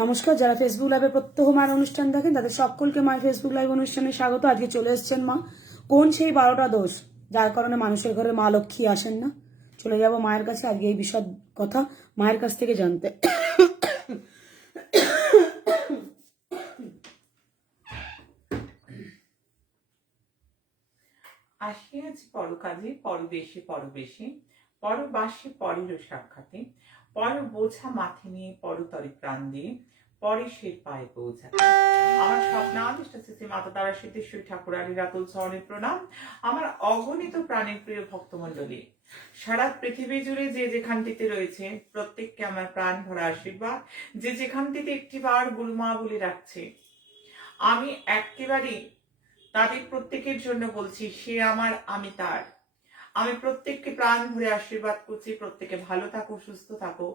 নমস্কার, যারা ফেসবুক লাইভে প্রত্যহ মায়ের অনুষ্ঠান দেখেন তাদের সকলকে মায়ের ফেসবুক লাইভ অনুষ্ঠানে স্বাগত। আজকে চলে এসছেন মা। কোন সেই 12টা দোষ যার কারণে মানুষের ঘরে মা লক্ষ্মী আসেন না? চলে যাব মায়ের কাছে আজকে এই বিষয় কথা মায়ের কাছ থেকে জানতে। আসিয়াছি পরকাজে, পরদেশে পরবেশে, পরবাসে পরেরও সাক্ষাতে, পর বোঝা মাথে নিয়ে পরতরে প্রাণ দিয়ে, পরে সে পায়ে পৌঁছাতে। আমার স্বপ্নাদিষ্ট শ্রী মাতা তারা সিদ্ধেশ্বরী ঠাকুরানী রাতুল চরণে প্রণাম। আমার অগণিত প্রাণের প্রিয় ভক্তমণ্ডলী, সারা পৃথিবী জুড়ে যে যেখানটিতে রয়েছে প্রত্যেককে আমার প্রাণ ভরা আশীর্বাদ। যে যেখানটিতে একটিবার গুরুমা বলে রাখছে, আমি একেবারেই তাদের প্রত্যেকের জন্য বলছি, সে আমার, আমি তার। আমি প্রত্যেককে প্রাণ ভরে আশীর্বাদ করছি, প্রত্যেকে ভালো থাকো, সুস্থ থাকো,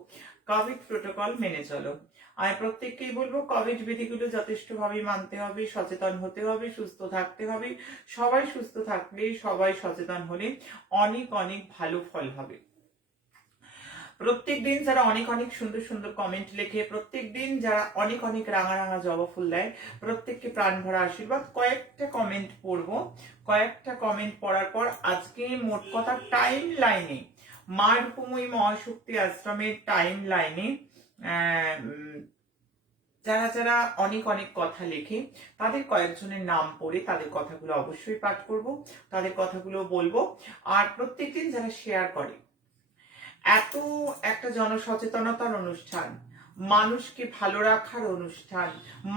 কোভিড প্রোটোকল মেনে চলো। আমি প্রত্যেককেই বলবো, কোভিড বিধিগুলো যথেষ্টভাবে মানতে হবে, সচেতন হতে হবে, সুস্থ থাকতে হবে। সবাই সুস্থ থাকলে, সবাই সচেতন হলে অনেক অনেক ভালো ফল হবে। প্রত্যেক দিন যারা অনেক অনেক সুন্দর সুন্দর কমেন্ট লেখে, প্রত্যেক দিন যারা অনেক অনেক রাঙা রাঙা জবা ফুল দেয়, প্রত্যেককে প্রাণ ভরা আশীর্বাদ। কয়েকটা কমেন্ট পড়বো, কয়েকটা কমেন্ট পড়ার পর আজকে মোট কথা টাইম লাইনে, মা রূপময়ী মহাশক্তি আশ্রমের টাইম লাইনে যারা যারা অনেক অনেক কথা লেখে তাদের কয়েকজনের নাম পড়ে তাদের কথাগুলো অবশ্যই পাঠ করব, তাদের কথাগুলো বলবো। আর প্রত্যেকদিন যারা শেয়ার করে, এত একটা জনসচেতনতার অনুষ্ঠান, মানুষকে ভালো রাখার অনুষ্ঠান,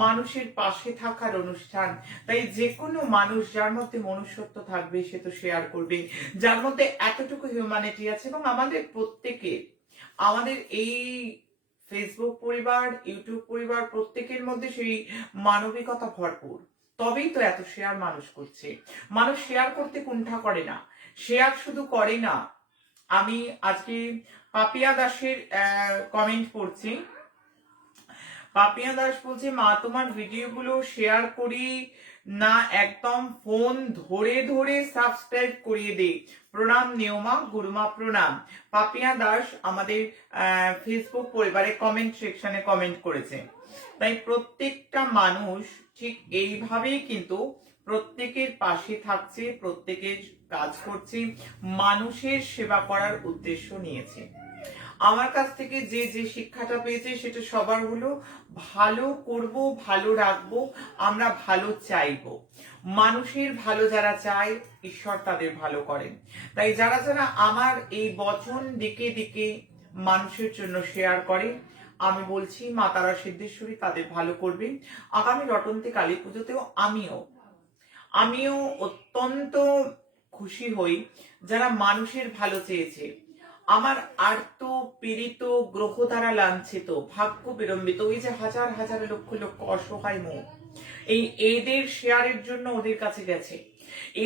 মানুষের পাশে থাকার অনুষ্ঠান, তাই যে কোনো মানুষ যার মধ্যে মনুষ্যত্ব থাকবে সে তো শেয়ার করবে, যার মধ্যে এতটুকু হিউম্যানিটি আছে। এবং আমাদের প্রত্যেকের, আমাদের এই ফেসবুক পরিবার, ইউটিউব পরিবার, প্রত্যেকের মধ্যে সেই মানবিকতা ভরপুর। তবেই তো এত শেয়ার মানুষ করছে। মানুষ শেয়ার করতে কুণ্ঠা করে না, শেয়ার শুধু করে না। আমি আজকে পাপিয়া দাসের কমেন্ট পড়ছি। পাপিয়া দাস বলছে, মা তোমার ভিডিওগুলো শেয়ার করি না, একদম ফোন ধরে ধরে সাবস্ক্রাইব করিয়ে দে। প্রণাম নিয়মা, গুরুমা প্রণাম। পাপিয়া দাস আমাদের ফেসবুক পরিবারে কমেন্ট সেকশনে কমেন্ট করেছে। তাই প্রত্যেকটা মানুষ ঠিক এইভাবেই কিন্তু প্রত্যেকের পাশে থাকছে, প্রত্যেকের কাজ করছে, মানুষের সেবা করার উদ্দেশ্য নিয়েছে। আমার কাছ থেকে যে যে শিক্ষাটা পেয়েছে সেটা সবার হলো, ভালো করব, ভালো রাখবো, আমরা ভালো চাইবো। মানুষের ভালো যারা চায়, ঈশ্বর তাদের ভালো করেন। তাই যারা যারা আমার এই বচন দিকে দিকে মানুষের জন্য শেয়ার করে, আমি বলছি মা তারা সিদ্ধেশ্বরী তাদের ভালো করবে। আগামী রটন্তি কালী পুজোতেও আমিও অত্যন্ত খুশি হই যারা মানুষের ভালো চেয়েছে। আমার আর্ত পীড়িত, গ্রহ দ্বারা লাঞ্ছিত, ভাগ্য বিড়ম্বিত, ওই যে হাজার হাজার লক্ষ লক্ষ অসহায় মুখ, এদের শেয়ারের জন্য ওদের কাছে গেছে,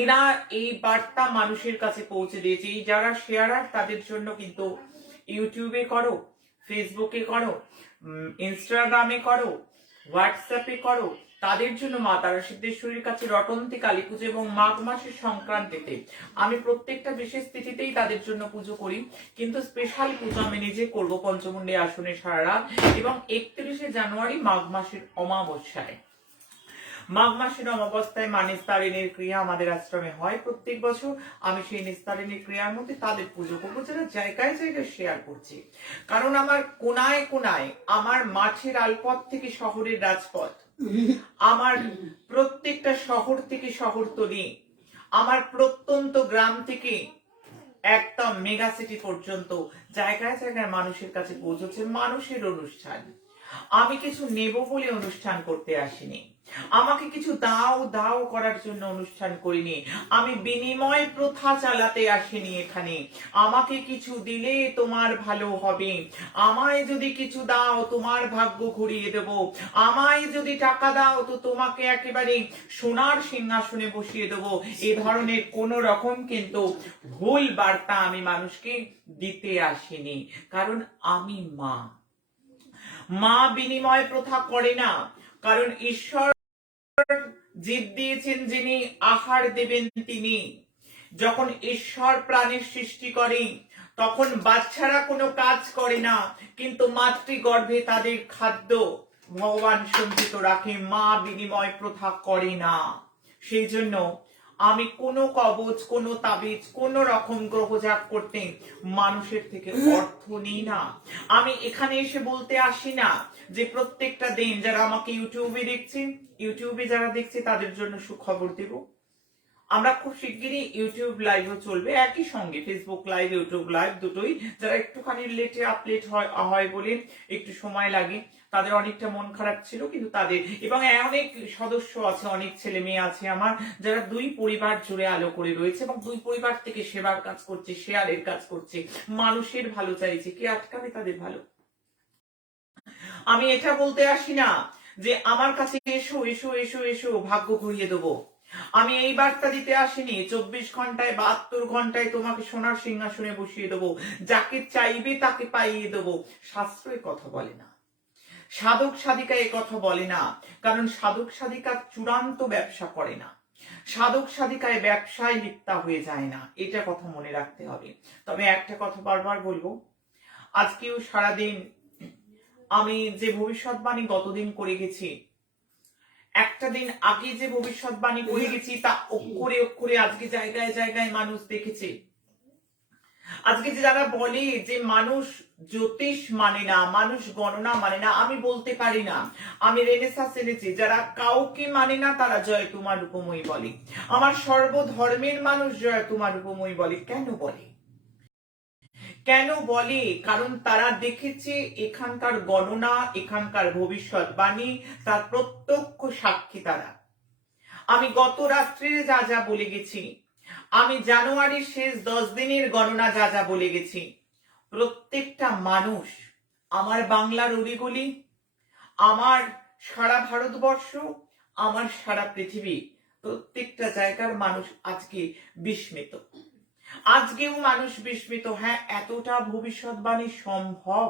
এরা এই বার্তা মানুষের কাছে পৌঁছে দিয়েছে। এই যারা শেয়ারার তাদের জন্য কিন্তু ইউটিউবে করো, ফেসবুকে করো, ইনস্টাগ্রামে করো, হোয়াটসঅ্যাপে করো, তাদের জন্য মা তারা সিদ্ধেশ্বরীর কাছে রটন্তি কালী পুজো এবং মাঘ মাসের সংক্রান্তিতে আমি প্রত্যেকটা বিশেষ তিথিতেই তাদের জন্য পুজো করি। কিন্তু স্পেশাল পুজো আমি নিজে করবো পঞ্চমুণ্ডী আসনে সারা রাত, এবং 31শে জানুয়ারি মাঘ মাসের অমাবস্যায়। মাঘ মাসের অমাবস্যায় মা নিস্তারিণীর ক্রিয়া আমাদের আশ্রমে হয় প্রত্যেক বছর। আমি সেই নিস্তারিণীর ক্রিয়ার মধ্যে তাদের পুজো করবো যারা জায়গায় জায়গায় শেয়ার করছে। কারণ আমার কোনায় কোনায়, আমার মাঠের আলপথ থেকে শহরের রাজপথ, আমার প্রত্যেকটা শহর থেকে শহরতলি, আমার প্রত্যন্ত গ্রাম থেকে একদম মেগা সিটি পর্যন্ত জায়গায় জায়গায় মানুষের কাছে পৌঁছচ্ছে মানুষের অনুষ্ঠান। আমি কিছু নেব বলে অনুষ্ঠান করতে আসিনি, আমাকে কিছু দাও দাও করার জন্য অনুষ্ঠান করিনি, আমি বিনিময় প্রথা চালাতে আসিনি এখানে। আমাকে কিছু দিলে তোমার ভালো হবে, আমায় যদি কিছু দাও তোমার ভাগ্য ঘুরিয়ে দেব, আমায় যদি টাকা দাও তো তোমাকে একেবারে সোনার সিংহাসনে বসিয়ে দেব। এ ধরনের কোন রকম কিন্তু ভুল বার্তা আমি মানুষকে দিতে আসিনি। কারণ আমি মা বিনিময় প্রথা করে না। কারণ ঈশ্বর জীব দিয়েছেন যিনি, আহার দেবেন তিনি। যখন ঈশ্বর প্রাণের সৃষ্টি করে তখন বাচ্চারা কোনো কাজ করে না, কিন্তু মাতৃগর্ভে তাদের খাদ্য, ভগবান সঞ্চিত রাখে, মা বিনিময় প্রথা করে না। সেই জন্য আমি কোনো কবচ, কোনো তাবিজ, কোনো রকম গ্রহজাপ করতে মানুষের থেকে অর্থ নিই না। আমি এখানে এসে বলতে আসি না যে প্রত্যেকটা দিন যারা আমাকে ইউটিউবে যারা দেখছে তাদের জন্য সুখবর দেব। আমরা খুব শিগগিরই ইউটিউব লাইভও চলবে, একই সঙ্গে ফেসবুক লাইভ, ইউটিউব লাইভ দুটোই। যারা একটুখানি লেটে আপডেট হয় বলে একটু সময় লাগে, তাদের অনেকটা মন খারাপ ছিল, কিন্তু তাদের এবং অনেক সদস্য আছে, অনেক ছেলে মেয়ে আছে আমার, যারা দুই পরিবার জুড়ে আলো করে রয়েছে এবং দুই পরিবার থেকে সেবার কাজ করছে, শেয়ারের কাজ করছে, মানুষের ভালো চাইছে। কে আটকাবে তাদের ভালো? আমি এটা বলতে আসি না যে আমার কাছে এসো এসো এসো এসো ভাগ্য ঘুরিয়ে দেবো। আমি এই বার্তা দিতে আসিনি 24 ঘন্টায় 72 ঘন্টায় তোমাকে সোনার সিংহাসনে বসিয়ে দেবো, যাকে চাইবে তাকে পাইয়ে দেবো। শাস্ত্র এ কথা বলে না, সাধক সাধিকা এ কথা বলে না, কারণ সাধক সাধিকা চূড়ান্ত ব্যবসা করে না, সাধক সাধিকায় ব্যবসায় লিপ্তা হয়ে যায় না, এটা কথা মনে রাখতে হবে। তবে একটা কথা বারবার বলবো, আজকেও সারাদিন আমি যে ভবিষ্যৎবাণী গতদিন করে গেছি, একটা দিন আগে যে ভবিষ্যৎবাণী করে গেছি, তা অক্ষরে অক্ষরে আজকে জায়গায় জায়গায় মানুষ দেখেছে। আজকে যে যারা বলে যে মানুষ জ্যোতিষ মানে না, মানুষ গণনা মানে না, আমি বলতে পারি না। আমি রেনেসাঁস এনেছি, যারা কাউকে মানে না তারা জয় তোমার রূপময়ী বলে। আমার সর্বধর্মের মানুষ জয় তোমার রূপময়ী বলে। কেন বলে? কেন বলে? কারণ তারা দেখেছে এখানকার গণনা, এখানকার ভবিষ্যৎবাণী, তার প্রত্যক্ষ সাক্ষী তারা। আমি গত রাত্রে যা যা বলে গেছি, আমি জানুয়ারির শেষ 10 দিনের গণনা যা যা বলে গেছি, প্রত্যেকটা মানুষ, আমার বাংলার অলিগলি, আমার সারা ভারতবর্ষ, আমার সারা পৃথিবী, প্রত্যেকটা জায়গার মানুষ আজকে বিস্মিত। আজকেও মানুষ বিস্মিত। হ্যাঁ, এতটা ভবিষ্যৎবাণী সম্ভব?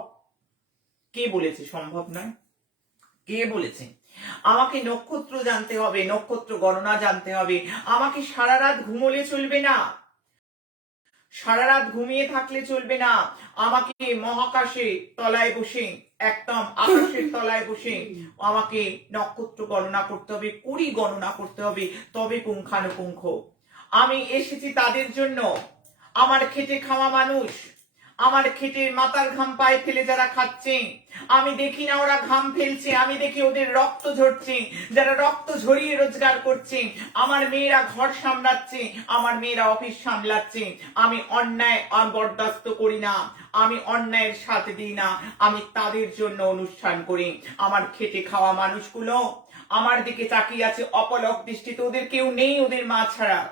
কে বলেছে সম্ভব নয়? কে বলেছে? আমাকে নক্ষত্র জানতে হবে, নক্ষত্র গণনা জানতে হবে, আমাকে সারা রাত ঘুমোলে চলবে না, সারা রাত ঘুমিয়ে থাকলে চলবে না, আমাকে মহাকাশে তলায় বসে, একদম আকাশের তলায় বসে আমাকে নক্ষত্র গণনা করতে হবে, কুড়ি গণনা করতে হবে, তবে পুঙ্খানুপুঙ্খ। আমি এসেছি তাদের জন্য, আমার খেটে খাওয়া মানুষ, আমার খেটে মাথার ঘাম পায়ে ফেলে যারা খাচ্ছে, আমি দেখি না ওরা ঘাম ফেলছে, আমি দেখি ওদের রক্ত ঝরছে, যারা রক্ত ঝরিয়ে রোজগার করছে, আমার মেয়েরা ঘর সামলাচ্ছে, আমার মেয়েরা অফিস সামলাচ্ছে। আমি অন্যায় বরদাস্ত করি না, আমি অন্যায়ের সাথে দিই না, আমি তাদের জন্য অনুষ্ঠান করি। আমার খেটে খাওয়া মানুষগুলো আমার দিকে তাকিয়ে আছে অপলক দৃষ্টিতে, ওদের কেউ নেই ওদের মা ছাড়া।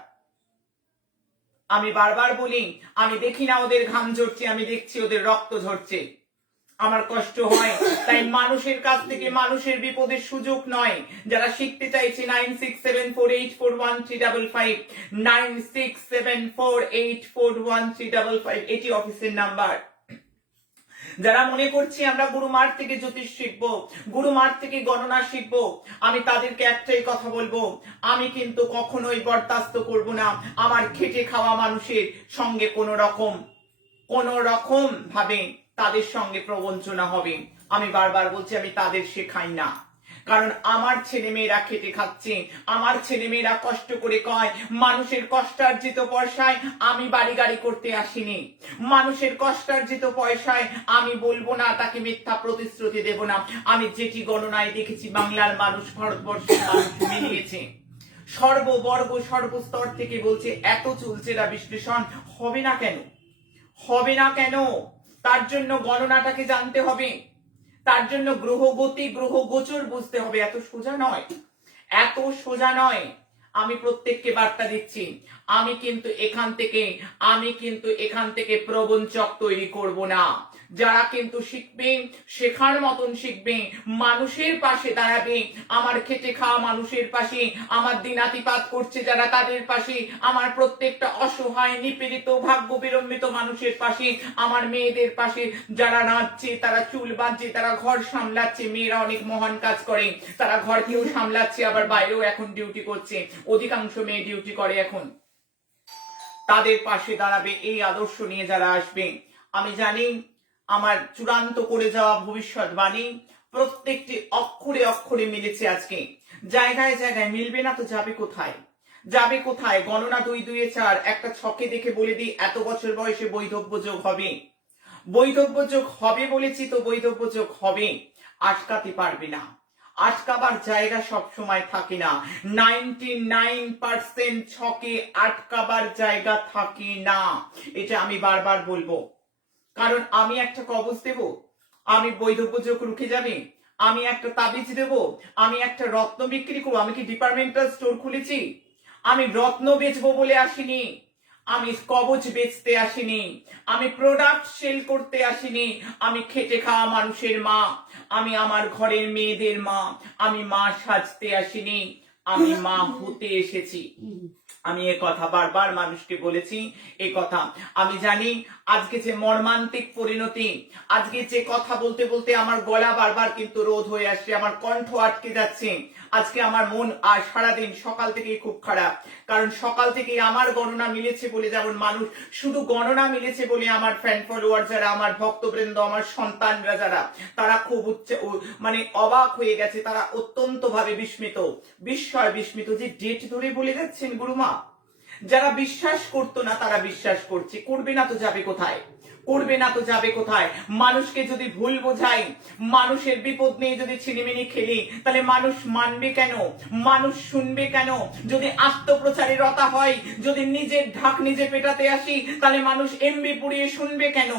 আমি বারবার বলি, আমি দেখি না ওদের ঘাম ঝরছে, আমি দেখছি ওদের রক্ত ঝরছে। আমার কষ্ট হয়, তাই মানুষের কাছ থেকে মানুষের বিপদের সুযোগ নয়। যারা শিখতে চাইছে 9674841355, 9674841355, এটি অফিসের নাম্বার। যারা মনে করছি আমরা গুরুমার থেকে জ্যোতিষ শিখবো, গুরুমার থেকে গণনা শিখবো, আমি তাদেরকে একটাই কথা বলবো, আমি কিন্তু কখনোই বরদাস্ত করব না আমার খেটে খাওয়া মানুষের সঙ্গে কোন রকম ভাবে তাদের সঙ্গে প্রবঞ্চনা হবে। আমি বারবার বলছি, আমি তাদের শেখাই না, কারণ আমার ছেলে মেয়েরা খেটে খাচ্ছে, আমার ছেলে মেয়েরা কষ্ট করে কয়, মানুষের কষ্টার্জিত পয়সায় আমি বাড়ি গাড়ি করতে আসিনি, মানুষের কষ্টার্জিত পয়সায় আমি বলবো না তাকে মিথ্যা প্রতিশ্রুতি দেব না। আমি যেটি গণনায় দেখেছি বাংলার মানুষ, ভারতবর্ষের মানুষ মিলিয়েছে, সর্ববর্গ সর্বস্তর থেকে বলছে এত চলছে না, বিশ্লেষণ হবে না কেন? হবে না কেন? তার জন্য গণনাটাকে জানতে হবে, তার জন্য গ্রহগতি গ্রহ গোচর বুঝতে হবে। এত সোজা নয়, এত সোজা নয়। আমি প্রত্যেককে বার্তা দিচ্ছি, আমি কিন্তু এখান থেকে প্রবঞ্চক তৈরি করব না। যারা কিন্তু শিখবে, শেখার মতন শিখবে, মানুষের পাশে দাঁড়াবে, আমার খেটে খাওয়া মানুষের পাশে, আমার দিনাতিপাত করছে যারা তাদের পাশে, আমার প্রত্যেকটা অসহায় নিপীড়িত ভাগ্য বিড়ম্বিত মানুষের পাশে, আমার মেয়েদের পাশে, যারা নাচছে, তারা চুল বাঁধছে, তারা ঘর সামলাচ্ছে, মেয়েরা অনেক মহান কাজ করে, তারা ঘরকেও সামলাচ্ছে, আবার বাইরেও এখন ডিউটি করছে, অধিকাংশ মেয়ে ডিউটি করে এখন, তাদের পাশে দাঁড়াবে। এই আদর্শ নিয়ে যারা আসবে, আমি জানি আমার চূড়ান্ত করে যাওয়া ভবিষ্যৎবাণী প্রত্যেকটি অক্ষরে অক্ষরে মিলেছে আজকে। জায়গায় জায়গায় মিলবে না তো যাবে কোথায়? যাবে কোথায়? গণনা 2 2 4 একটা ছকে দেখে বলে দিই, এত বছর বয়সে বৈধব্য যোগ হবে। বৈধব্য যোগ হবে বলেছি তো বৈধব্য যোগ হবে, আটকাতে পারবে না। আটকাবার জায়গা সব সময় থাকে না। 99% ছকে আটকাবার জায়গা থাকে না। এটা আমি বারবার বলবো। কারণ আমি একটা কবজ দেব, আমি বৈধব্য যোগ রুখে যাবে। আমি একটা তাবিজ দেব, আমি একটা রত্ন বিক্রি করবো। আমি কি ডিপার্টমেন্টাল স্টোর খুলেছি? আমি রত্ন বেচবো বলে আসিনি, আমি কবচ বেচতে আসিনি, আমি প্রোডাক্ট সেল করতে আসিনি। আমি খেটে খাওয়া মানুষের মা, আমি আমার ঘরের মেয়েদের মা, আমি মা সাজতে আসিনি, আমি মা হতে এসেছি। আমি এ কথা বারবার মানুষকে বলেছি। এ কথা আমি জানি। আজকে যে মর্মান্তিক পরিণতি, আজকে যে কথা বলতে বলতে আমার গলা বারবার কিন্তু রোধ হয়ে আসছে, আমার কণ্ঠ আটকে যাচ্ছে। আজকে আমার মন আর সারাদিন সকাল থেকেই খুব খারাপ। কারণ সকাল থেকেই আমার গণনা মিলেছে বলে, যেমন মানুষ শুধু গণনা মিলেছে বলে আমার ফ্যান ফলোয়ার যারা, আমার ভক্তবৃন্দ, আমার সন্তানরা যারা, তারা খুব মানে অবাক হয়ে গেছে। তারা অত্যন্ত ভাবে বিস্মিত, বিস্মিত যে ডেট ধরে বলে যাচ্ছেন গুরুমা। যারা বিশ্বাস করতো না তারা বিশ্বাস করছে। করবে না তো যাবে কোথায়? করবে না তো যাবে কোথায়? মানুষকে যদি ভুল বোঝাই, মানুষের বিপদ নিয়ে যদি ছিনিমিনি খেলি, তাহলে মানুষ মানবে কেন? মানুষ শুনবে কেন? যদি আত্মপ্রচারে রতা হয়, যদি নিজের ঢাক নিজে পেটাতে আসি, তাহলে মানুষ এমবি পুড়িয়ে শুনবে কেন?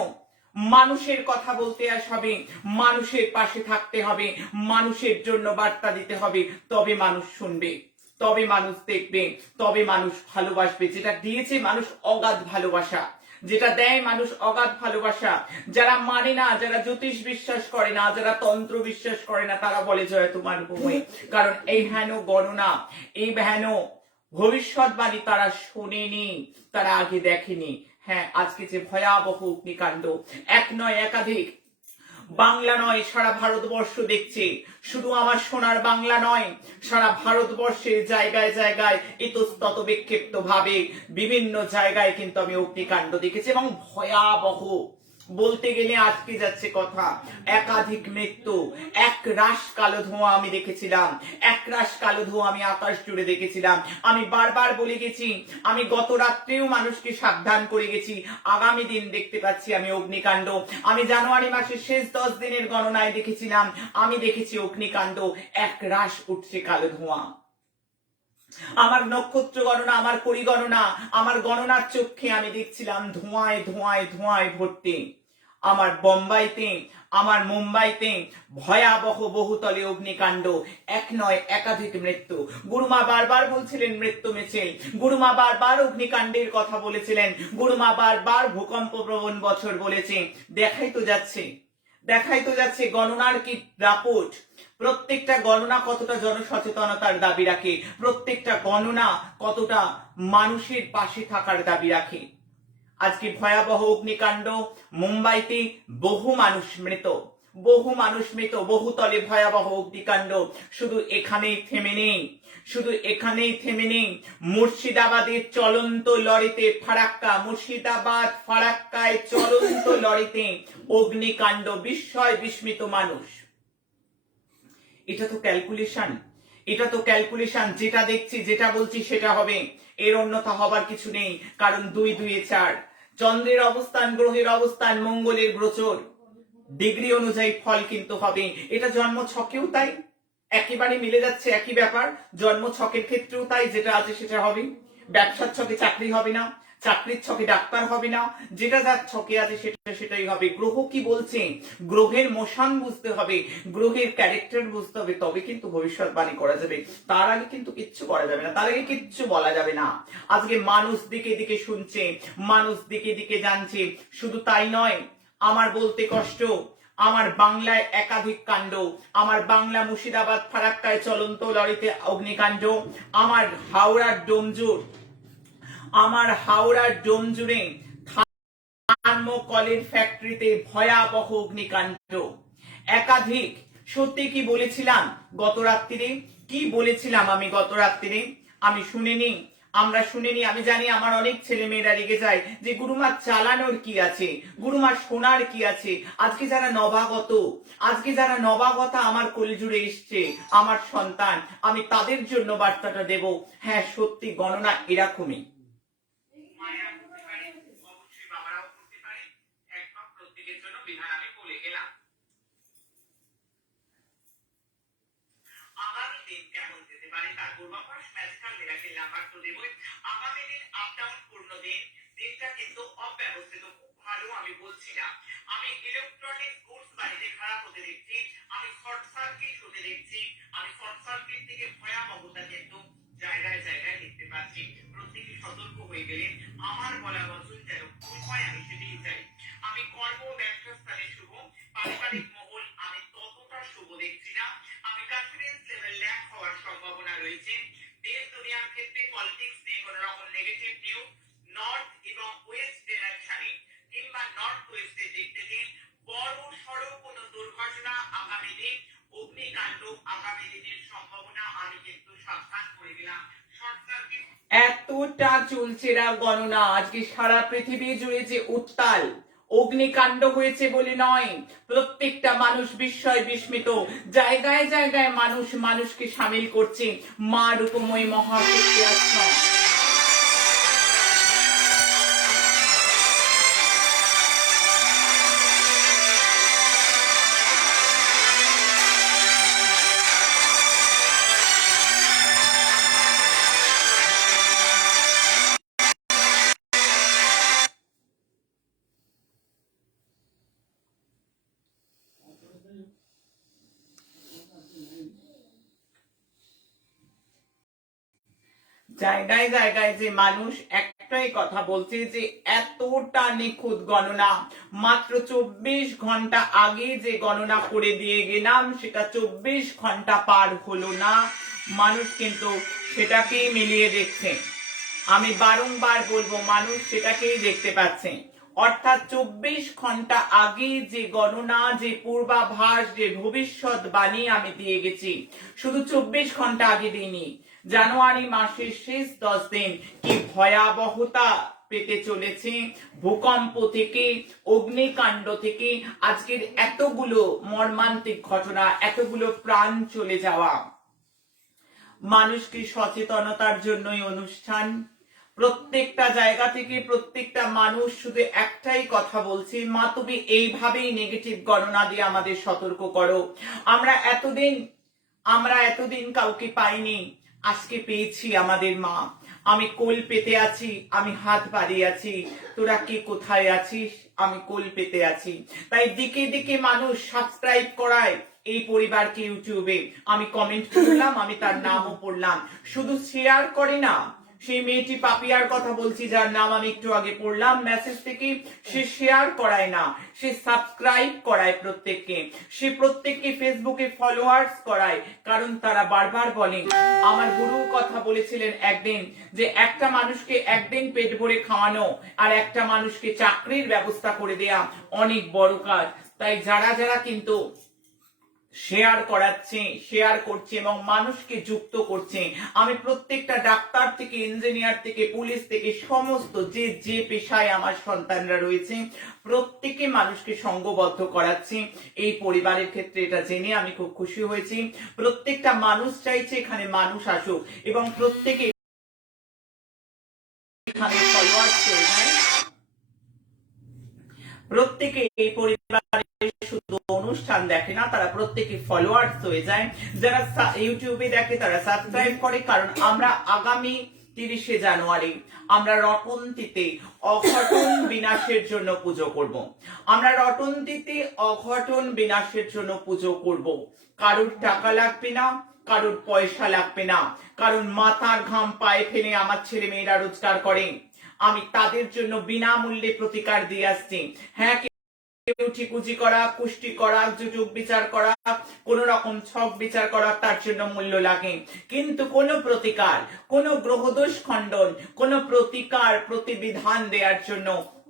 মানুষের কথা বলতে হবে, মানুষের পাশে থাকতে হবে, মানুষের জন্য বার্তা দিতে হবে, তবে মানুষ শুনবে, তবে মানুষ দেখবে, তবে মানুষ ভালোবাসবে। যেটা দিয়েছে মানুষ অগাধ ভালোবাসা, যেটা দেয় মানুষ অগাধ ভালোবাসা। যারা মানে না, যারা জ্যোতিষ বিশ্বাস করে না, যারা তন্ত্র বিশ্বাস করে না, তারা বলে জয় তোমার বই। কারণ এই হেন গণনা, এই হেন ভবিষ্যৎবাণী তারা শোনেনি, তারা আগে দেখেনি। হ্যাঁ, আজকে যে ভয়াবহ অগ্নিকাণ্ড, এক নয় একাধিক, বাংলা নয় সারা ভারতবর্ষ দেখছে। শুধু আমার সোনার বাংলা নয়, সারা ভারতবর্ষের জায়গায় জায়গায় ইতস্তত বিক্ষিপ্ত ভাবে বিভিন্ন জায়গায় কিন্তু আমি অগ্নিকাণ্ড দেখেছি, এবং ভয়াবহ বলতে গেলে আটকে যাচ্ছে কথা। একাধিক মৃত্যু, এক রাশ কালো ধোঁয়া আমি দেখেছিলাম, এক রাশ কালো ধোঁয়া আমি আকাশ জুড়ে দেখেছিলাম। আমি বারবার বলে গেছি, আমি গত রাত্রেও মানুষকে সাবধান করে গেছি, আগামী দিন দেখতে পাচ্ছি আমি অগ্নিকাণ্ড। আমি জানুয়ারি মাসের শেষ 10 দিনের গণনায় দেখেছিলাম, আমি দেখেছি অগ্নিকাণ্ড, এক রাশ উঠছে কালো ধোঁয়া। আমার নক্ষত্র গণনা, আমার পরিগণনা, আমার গণনার চোখে আমি দেখছিলাম ধোঁয়ায় ধোঁয়ায় ধোঁয়ায় ভর্তি। আমার বোম্বাইতে, আমার মুম্বাইতে ভয়াবহ বহুতলে অগ্নিকাণ্ড, এক নয় একাধিক মৃত্যু। গুরুমা বারবার বলছিলেন মৃত্যু মিছিল, গুরুমা বারবার অগ্নিকাণ্ডের কথা বলেছিলেন, গুরুমা বারবার ভূকম্প প্রবণ বছর বলেছে। দেখাই তো যাচ্ছে, দেখাই তো যাচ্ছে গণনার কি দাপট। প্রত্যেকটা গণনা কতটা জনসচেতনতার দাবি রাখে, প্রত্যেকটা গণনা কতটা মানুষের পাশে থাকার দাবি রাখে। আজকে ভয়াবহ অগ্নিকাণ্ড, মুম্বাইতে বহু মানুষ মৃত, বহু মানুষ মৃত, বহুতলে ভয়াবহ অগ্নিকাণ্ড। শুধু এখানেই থেমে নেই, শুধু এখানেই থেমে নেই। মুর্শিদাবাদের চলন্ত লরিতে ফারাক্কা, মুর্শিদাবাদ ফারাক্কায় চলন্ত লরিতে অগ্নিকাণ্ড, বিস্ময় বিস্মিত মানুষ। এটা তো ক্যালকুলেশন, এটা তো ক্যালকুলেশন। যেটা দেখছি, যেটা বলছি সেটা হবে, এর অন্যথা হবার কিছু নেই। কারণ 2 2 4 চন্দ্রের অবস্থান, গ্রহের অবস্থান, মঙ্গলের গোচর, ডিগ্রি অনুযায়ী ফল কিন্তু হবে। এটা জন্ম ছকেও তাই একেবারে মিলে যাচ্ছে, একই ব্যাপার। জন্ম ছকের ক্ষেত্রেও তাই, যেটা আছে সেটা হবে। ব্যবসার ছকে চাকরি হবে না, চাকরির ছকে ডাক্তার হবে না, যেটা যার ছকে আছে সেটা সেটাই হবে। গ্রহ কি বলছে, গ্রহের মোশন বুঝতে হবে, গ্রহের ক্যারেক্টার বুঝতে হবে, তবে কিন্তু ভবিষ্যৎবাণী করা যাবে। তার আগে কিন্তু কিচ্ছু করা যাবে না, তার আগে কিচ্ছু বলা যাবে না। আজকে মানুষ দিকে দিকে শুনছে, মানুষ দিকে দিকে জানছে। শুধু তাই নয়, আমার বলতে কষ্ট, আমার বাংলায় একাধিক কাণ্ড, আমার বাংলা মুর্শিদাবাদ ফারাক্কায় চলন্ত লরিতে অগ্নিকাণ্ড, আমার হাওড়ার ডোমজুর, আমার হাওড়ার ডোমজুরে থার্মোকলের ফ্যাক্টরিতে ভয়াবহ অগ্নিকাণ্ড, একাধিক। সত্যি কি বলেছিলাম গত রাত্রিরে? কি বলেছিলাম আমি গত রাত্রিরে? আমি শুনিনি, আমরা শুনিনি। আমি জানি আমার অনেক ছেলে মেয়েরা রেগে যায় যে গুরুমা চালানোর কি আছে, গুরুমা শোনার কি আছে। আজকে যারা নবাগতা আমার কোলজুড়ে এসছে, আমার সন্তান, আমি তাদের জন্য বার্তাটা দেব। হ্যাঁ, সত্যি গণনা এরকমই। মায়েরা করতে পারে, অবশ্যই বাবারাও করতে পারে। একদম প্রত্যেকের জন্য বিধান আমি বলে গেলাম। আগামী দিন কেমন যেতে পারে তার পূর্বাভাস ম্যাজিক্যাল মিরাকেল নাম্বার তো দেবই। আগামী দিন আপ ডাউন পূর্ণ দিন। দিনটা কিন্তু অব্যবস্থিত, খুব ভালো আমি বলছি না। আমি ইলেকট্রনিক গুডস বাড়িতে খারাপ হতে দেখছি, আমি শর্ট সার্কিট হতে দেখছি, আমি শর্ট সার্কিট থেকে ভয়াবহতা কিন্তু জায়গায় জায়গায় দেখতে পাচ্ছি। প্রত্যেকে সতর্ক হয়ে গেলে আমার বলা বচন যেন ভুল হয়, আমি সেটাই চাই। আমি কর্ম ব্যবসা স্থানে শুভ, পারিবারিক মহল আমি ততটা শুভ দেখছি না। আমি কনফিডেন্স লেভেল ল্যাক হওয়ার সম্ভাবনা রয়েছে। দেশ দুনিয়ার ক্ষেত্রে পলিটিক্স নিয়ে কোনো রকম নেগেটিভ নিউজ নর্থ এবং ওয়েস্ট ডিরেকশনে কিংবা নর্থ ওয়েস্টের দিক থেকে বড় সড়ো কোনো দুর্ঘটনা আগামী দিন, অগ্নিকাণ্ড আগামী দিনের সম্ভাবনা আমি কিন্তু সাবধান করে দিলাম। শর্ট সার্কিট এতটা চলছে না গণনা। আজকে সারা পৃথিবী জুড়ে যে উত্তাল, অগ্নিকাণ্ড হয়েছে বলে নয়, প্রত্যেকটা মানুষ বিস্ময় বিস্মিত। জায়গায় জায়গায় মানুষ মানুষকে সামিল করছে মা রূপময় মহাশক্তি আশ্রম। জায়গায় জায়গায় যে মানুষ একটাই কথা বলছে যে এতটা নিখুঁত গণনা, মাত্র 24 ঘন্টা আগে যে গণনা করে দিয়ে গেলাম সেটা 24 ঘন্টা পার হলো না, মানুষ কিন্তু সেটাকেই মিলিয়ে দেখছে। আমি বারংবার বলবো, মানুষ সেটাকেই দেখতে পাচ্ছে। অর্থাৎ 24 ঘন্টা আগে যে গণনা, যে পূর্বাভাস, যে ভবিষ্যৎবাণী আমি দিয়ে গেছি, শুধু 24 ঘন্টা আগে দিইনি, জানুয়ারি মাসের শেষ 10 দিন কি ভয়াবহতা পেতে চলেছে, ভূকম্প থেকে, অগ্নিকাণ্ড থেকে, আজকের এতগুলো মর্মান্তিক ঘটনা, এতগুলো প্রাণ চলে যাওয়া। মানুষকে সচেতনতার জন্যই অনুষ্ঠান। প্রত্যেকটা জায়গা থেকে প্রত্যেকটা মানুষ শুধু একটাই কথা বলছে, মা তুমি এইভাবেই নেগেটিভ গণনা দিয়ে আমাদের সতর্ক করো। আমরা এতদিন কাউকে পাইনি, আজকে পেয়েছি আমাদের মা। আমি কোল পেতে আছি, আমি হাত বাড়িয়ে আছি, তোরা কে কোথায় আছিস, আমি কোল পেতে আছি। তাই দিকে দিকে মানুষ সাবস্ক্রাইব করায় এই পরিবারকে ইউটিউবে। আমি কমেন্ট করলাম, আমি তার নামও পড়লাম। শুধু শেয়ার করে না, সেই মেয়েটি পাপিয়ার কথা বলছি যার নাম আমি একটু আগে পড়লাম মেসেজ থেকে, সে শেয়ার করায় না, সে সাবস্ক্রাইব করায় প্রত্যেককে, সে প্রত্যেককে ফেসবুকে ফলোয়ার্স করায়। কারণ তারা বারবার বলে, আমার গুরু কথা বলেছিলেন একদিন যে একটা মানুষকে একদিন পেট ভরে খাওয়ানো আর একটা মানুষকে চাকরির ব্যবস্থা করে দেয়া অনেক বড় কাজ। তাই যারা যারা কিন্তু শেয়ার করাচ্ছে, শেয়ার করছে এবং মানুষকে যুক্ত করছে, আমি প্রত্যেকটা ডাক্তার থেকে, ইঞ্জিনিয়ার থেকে, পুলিশ থেকে, সমস্ত যে যে পেশায় আমার সন্তানরা রয়েছে প্রত্যেকে মানুষকে সঙ্গবদ্ধ করাচ্ছি। এই পরিবারের ক্ষেত্রে এটা জেনে আমি খুব খুশি হয়েছি। প্রত্যেকটা মানুষ চাইছে এখানে মানুষ আসুক এবং প্রত্যেকে এখানে ফলোয়ার্স হয়ে যায়। প্রত্যেকে এই পরিবারের শুধু অনুষ্ঠান দেখে না, তারা প্রত্যেকে ফলোয়ার্স হয়ে যায়। যারা ইউটিউবে দেখে তারা সাবস্ক্রাইব করে। কারণ আমরা আগামী 30শে জানুয়ারি আমরা রটন্তিতে অঘটন বিনাশের জন্য পুজো করব। আমরা রটন্তিতে অঘটন বিনাশের জন্য পুজো করব। কারোর টাকা লাগবে না, কারোর পয়সা লাগবে না, কারণ মাথার ঘাম পায়ে ফেলে আমার ছেলে মেয়েরা রোজগার করে, আমি তাদের জন্য বিনামূল্যে প্রতিকার দিয়ে আসছি। হ্যাঁ, কেউ ঠিকুজি করা, কুষ্টি করা, যুযুগ বিচার করা, কোন রকম ছক বিচার করা, তার জন্য মূল্য লাগে। কিন্তু কোন প্রতিকার, কোন গ্রহদোষ খণ্ডন, কোন প্রতিকার, প্রতিবিধান দেওয়ার জন্য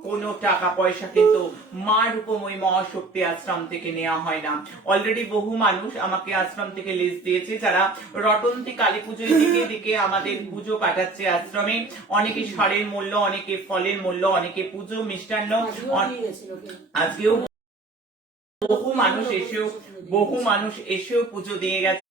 কোনো টাকা পয়সা কিন্তু মা রূপময়ী মহাশক্তি আশ্রম থেকে নেওয়া হয় না। অলরেডি বহু মানুষ আমাকে আশ্রম থেকে লিস্ট দিয়েছে যারা রটন্তী কালী পুজোর দিকে দিকে আমাদের পুজো কাটাচ্ছে আশ্রমে। অনেকে সারের মূল্য, অনেকে ফলের মূল্য, অনেকে পুজো মিষ্টান্ন, আজকেও বহু মানুষ এসেও পুজো দিয়ে গেছে।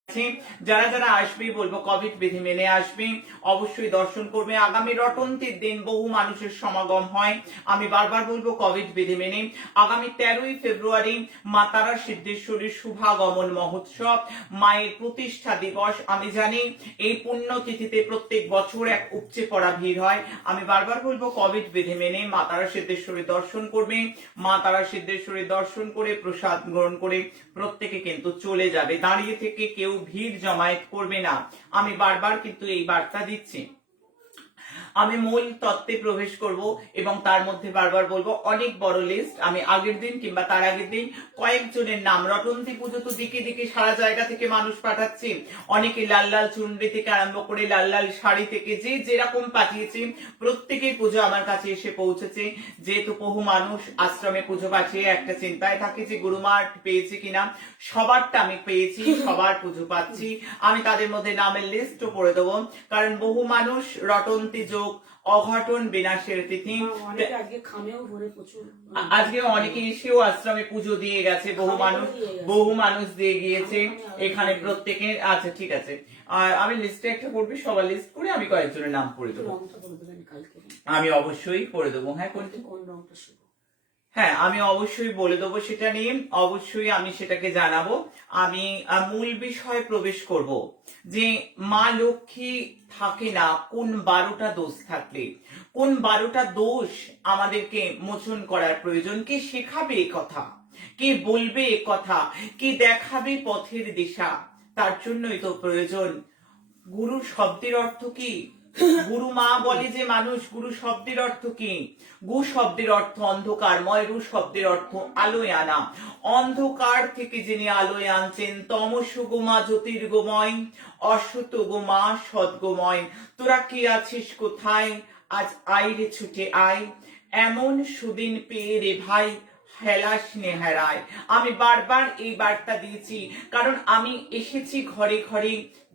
যারা যারা আসবে বলবো কোভিড বিধি মেনে আসবে, অবশ্যই দর্শন করবে। আগামী রটন্তীর দিন বহু মানুষের সমাগম হয়, আমি বারবার বলবো কোভিড বিধি মেনে। আগামী 13ই ফেব্রুয়ারি মা তারা সিদ্ধেশ্বরীর শুভাগমন মহোৎসব, মায়ের প্রতিষ্ঠা দিবস। আমি জানি এই পুণ্যতিথিতে প্রত্যেক বছর এক উপচে পড়া ভিড় হয়, আমি বারবার বলবো কোভিড বিধি মেনে মা তারা সিদ্ধেশ্বরী দর্শন করবে। মা তারা সিদ্ধেশ্বরী দর্শন করে প্রসাদ গ্রহণ করে প্রত্যেকে কিন্তু চলে যাবে। দাঁড়িয়ে থেকে কেউ ভিড় জমায়েত করবে না, আমি বারবার কিন্তু এই বার্তা দিচ্ছি। আমি মূল তত্ত্বে প্রবেশ করব এবং তার মধ্যে বারবার বলবো অনেক বড় লিস্ট। আমি আগের দিন কিংবা তার আগের দিন কয়েকজনের নাম, রটন্তী পুজো তো দিকে দিকে সারা জায়গা থেকে মানুষ পাঠাচ্ছে, অনেকে লাল লাল চুনরি থেকে আরম্ভ করে লাল লাল শাড়ি থেকে যে যেরকম পাঠিয়েছে প্রত্যেকের পুজো আমার কাছে এসে পৌঁছেছে। যেহেতু বহু মানুষ আশ্রমে পুজো পাঠিয়ে একটা চিন্তায় থাকে যে গুরুমার পেয়েছে কিনা, সবারটা আমি পেয়েছি, সবার পুজো পাচ্ছি। আমি তাদের মধ্যে নামের লিস্টও করে দেবো, কারণ বহু মানুষ রটন্তী যোগ অঘটন বিনাশের তিথি, আজকে অনেকে এসেও আশ্রমে পুজো দিয়ে গেছে, বহু মানুষ দিয়ে গিয়েছে এখানে প্রত্যেকে। আচ্ছা ঠিক আছে, আমি লিস্টে একটা করবি, সবার লিস্ট করে আমি কয়েকজনের নাম পড়ে দেবো, আমি অবশ্যই করে দেবো। হ্যাঁ আমি অবশ্যই বলে দেবো, সেটা নিয়ে অবশ্যই আমি সেটাকে জানাবো। আমি মূল বিষয়ে প্রবেশ করব যে মা লক্ষ্মী থাকে না কোন 12টা দোষ থাকলে, কোন 12টা দোষ আমাদেরকে মোচন করার প্রয়োজন, কে শেখাবে এ কথা, কে বলবে এ কথা, কে দেখাবে পথের দিশা। তার জন্যই তো প্রয়োজন। গুরু শব্দের অর্থ কি? গুরু মা বলে যে মানুষ, গুরু শব্দের অর্থ কি? গু শব্দের অর্থ অন্ধকারময়, রু শব্দের অর্থ আলোয় আনা। অন্ধকার থেকে যিনি আলোয় আনছেন, তমসুগমা জ্যোতির্গময়, অসতগমা সদ্গময়। তোরা কি আছিস কোথায়, আজ আইরে ছুটে আয়, এমন সুদিন পেয়ে রে ভাই, হেলাস নেহারায়। আমি বারবার এই বার্তা দিয়েছি, কারণ আমি এসেছি ঘরে ঘরে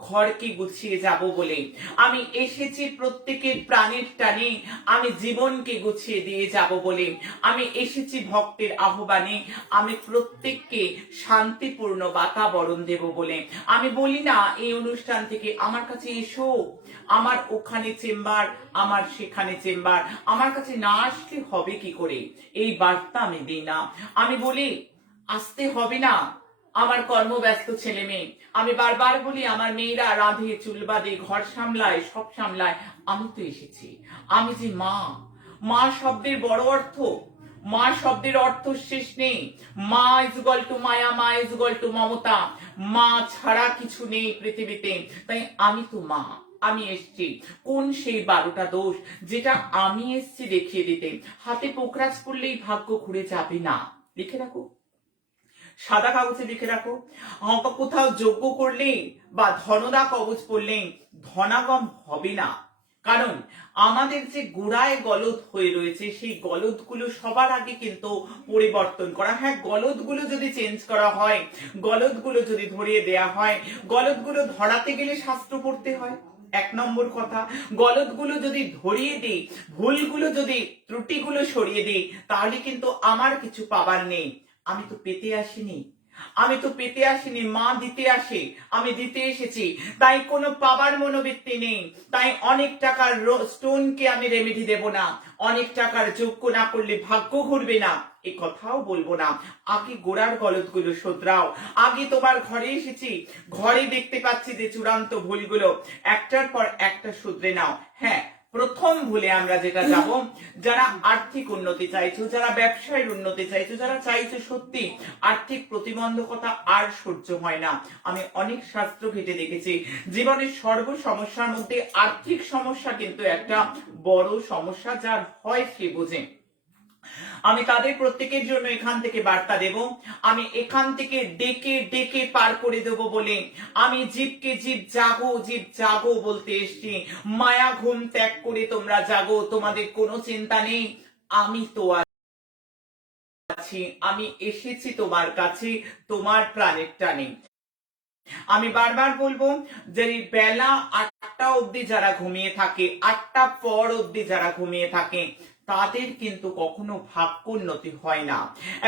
ঘরকে গুছিয়ে যাব বলে। আমি এসেছি প্রত্যেকের প্রাণের টানে আমি জীবনকে গুছিয়ে দিয়ে যাব বলে। আমি এসেছি ভক্তের আহ্বানে আমি প্রত্যেককে শান্তিপূর্ণ বাতাবরণ দেব বলে। আমি বলি না এই অনুষ্ঠান থেকে আমার কাছে এসো, আমার ওখানে চেম্বার, আমার সেখানে চেম্বার, আমার কাছে না আসলে হবে কি করে, এই বার্তা আমি দিই না। আমি বলি আসতে হবে না, আমার কর্মব্যস্ত ছেলে মেয়ে। আমি বারবার বলি আমার মেয়েরা রাঁধে, চুল বাঁধে, ঘর সামলায়, সব সামলায়। আমি তো এসেছি, আমি যে মা। মা শব্দের বড় অর্থ, মা শব্দের অর্থ শেষ নেই। মা ইজ ইকুয়াল টু মায়া, মা ইজ ইকুয়াল টু মমতা। মা ছাড়া কিছু নেই পৃথিবীতে। তাই আমি তো মা, আমি এসছি। কোন সেই 12টা দোষ যেটা আমি এসছি দেখিয়ে দিতে। হাতে পোকরাজ পড়লেই ভাগ্য ঘুরে যাবে না, লিখে রাখো, সাদা কাগজে লিখে রাখো। কোথাও যজ্ঞ করলে বা ধনদা কবচ পড়লে ধনাগম হবে না, কারণ আমাদের যে গোড়ায় গলদ হয়ে রয়েছে সেই গলদ গুলো সবার আগে কিন্তু পরিবর্তন করা। হ্যাঁ, গলদ গুলো যদি চেঞ্জ করা হয়, গলদ গুলো যদি ধরিয়ে দেয়া হয়, গলদ গুলো ধরাতে গেলে শাস্ত্র পড়তে হয়, 1 নম্বর কথা। গলদ গুলো যদি ধরিয়ে দিই, ভুলগুলো যদি ত্রুটিগুলো সরিয়ে দিই, তাহলে কিন্তু আমার কিছু পাবার নেই। আমি তো পেতে আসিনি, আমি তো পেতে আসিনি, মা দিতে আসে, আমি দিতে এসেছি। তাই কোনো পাবার মনোবৃত্তি নেই। তাই অনেক টাকার স্টোনকে আমি রেমেডি দেব না, অনেক টাকার যোগ্য না করলে ভাগ্য ঘুরবে না, এই কথাও বলবো না। আগে গোড়ার গলদগুলো শোধরাও। আগে তোমার ঘরে এসেছি, ঘরে দেখতে পাচ্ছি যে চূড়ান্ত ভুলগুলো একটার পর একটা শুধরে নাও। হ্যাঁ, প্রথম ভুলে আমরা যেটা যাব, যারা আর্থিক উন্নতি চাইছো, যারা ব্যবসায়ের উন্নতি চাইছো, যারা চাইছো সত্যি আর্থিক প্রতিবন্ধকতা আর সহ্য হয় না। আমি অনেক শাস্ত্র ঘেটে দেখেছি, জীবনের সর্ব সমস্যার মধ্যে আর্থিক সমস্যা কিন্তু একটা বড় সমস্যা, যার হয় সে বোঝে। আমি তাদের প্রত্যেকের জন্য এখান থেকে বার্তা দেব। আমি এখান থেকে ডেকে ডেকে পার করে দেব বলে আমি জীবকে জীব জাগো বলতে এসছি। মায়া ঘুম ত্যাগ করে তোমরা জাগো, তোমাদের কোনো চিন্তা নেই। আমি তো আছি, আমি এসেছি তোমার কাছে তোমার প্রাণের টানে। আমি বারবার বলবো যে বেলা 8টা অবধি যারা ঘুমিয়ে থাকে, 8টা পর অবধি যারা ঘুমিয়ে থাকে, তাদের কিন্তু কখনো ভাগ্যোন্নতি হয় না।